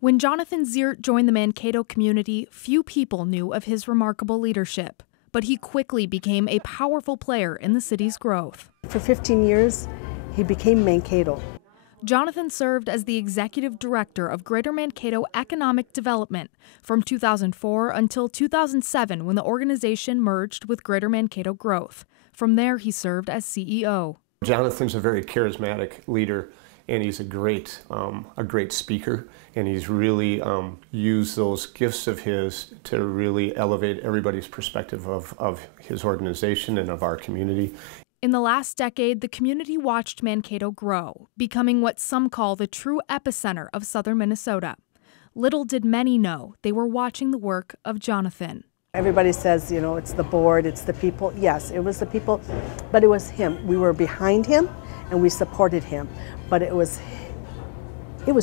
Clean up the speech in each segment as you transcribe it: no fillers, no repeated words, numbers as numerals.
When Jonathan Zierdt joined the Mankato community, few people knew of his remarkable leadership. But he quickly became a powerful player in the city's growth. For 15 years, he became Mankato. Jonathan served as the executive director of Greater Mankato Economic Development from 2004 until 2007, when the organization merged with Greater Mankato Growth. From there, he served as CEO. Jonathan's a very charismatic leader, and he's a great speaker, and he's really used those gifts of his to really elevate everybody's perspective of his organization and of our community. In the last decade, the community watched Mankato grow, becoming what some call the true epicenter of southern Minnesota. Little did many know they were watching the work of Jonathan. Everybody says, you know, it's the board, it's the people. Yes, it was the people, but it was him. We were behind him and we supported him, but it was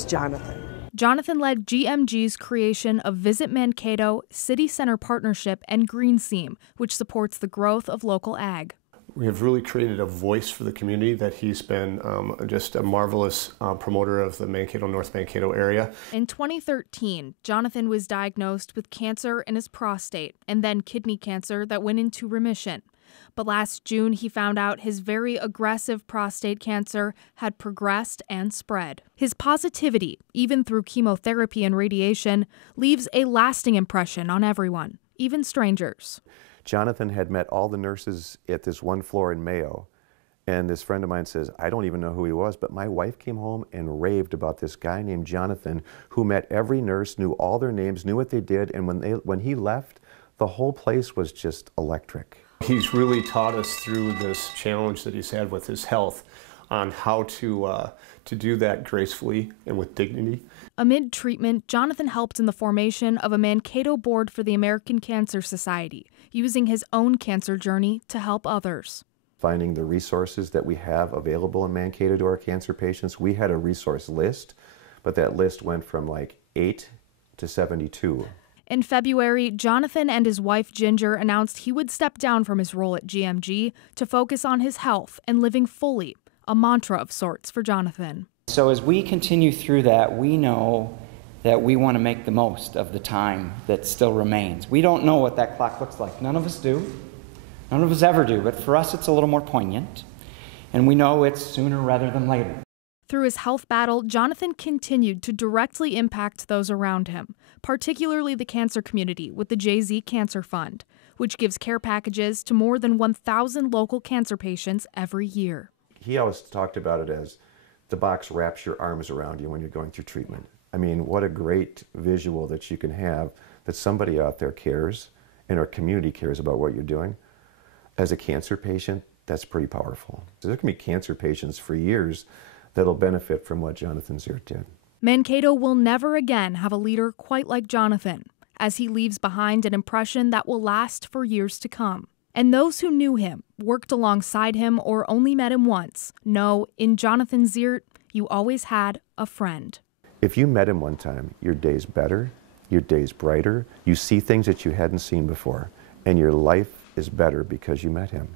Jonathan. Jonathan led GMG's creation of Visit Mankato, City Center Partnership, and Green Seam, which supports the growth of local ag. We have really created a voice for the community, that he's been just a marvelous promoter of the Mankato, North Mankato area. In 2013, Jonathan was diagnosed with cancer in his prostate and then kidney cancer that went into remission. But last June, he found out his very aggressive prostate cancer had progressed and spread. His positivity, even through chemotherapy and radiation, leaves a lasting impression on everyone, even strangers. Jonathan had met all the nurses at this one floor in Mayo, and this friend of mine says, I don't even know who he was, but my wife came home and raved about this guy named Jonathan, who met every nurse, knew all their names, knew what they did, and when he left, the whole place was just electric. He's really taught us through this challenge that he's had with his health on how to do that gracefully and with dignity. Amid treatment, Jonathan helped in the formation of a Mankato board for the American Cancer Society, using his own cancer journey to help others. Finding the resources that we have available in Mankato to our cancer patients, we had a resource list, but that list went from like 8 to 72. In February, Jonathan and his wife Ginger announced he would step down from his role at GMG to focus on his health and living fully, a mantra of sorts for Jonathan. So as we continue through that, we know that we want to make the most of the time that still remains. We don't know what that clock looks like. None of us do. None of us ever do, but for us it's a little more poignant, and we know it's sooner rather than later. Through his health battle, Jonathan continued to directly impact those around him, particularly the cancer community with the JZ Cancer Fund, which gives care packages to more than 1,000 local cancer patients every year. He always talked about it as the box wraps your arms around you when you're going through treatment. I mean, what a great visual that you can have, that somebody out there cares and our community cares about what you're doing. As a cancer patient, that's pretty powerful. So there can be cancer patients for years that'll benefit from what Jonathan Zierdt did. Mankato will never again have a leader quite like Jonathan, as he leaves behind an impression that will last for years to come. And those who knew him, worked alongside him, or only met him once know in Jonathan Zierdt, you always had a friend. If you met him one time, your day's better, your day's brighter, you see things that you hadn't seen before, and your life is better because you met him.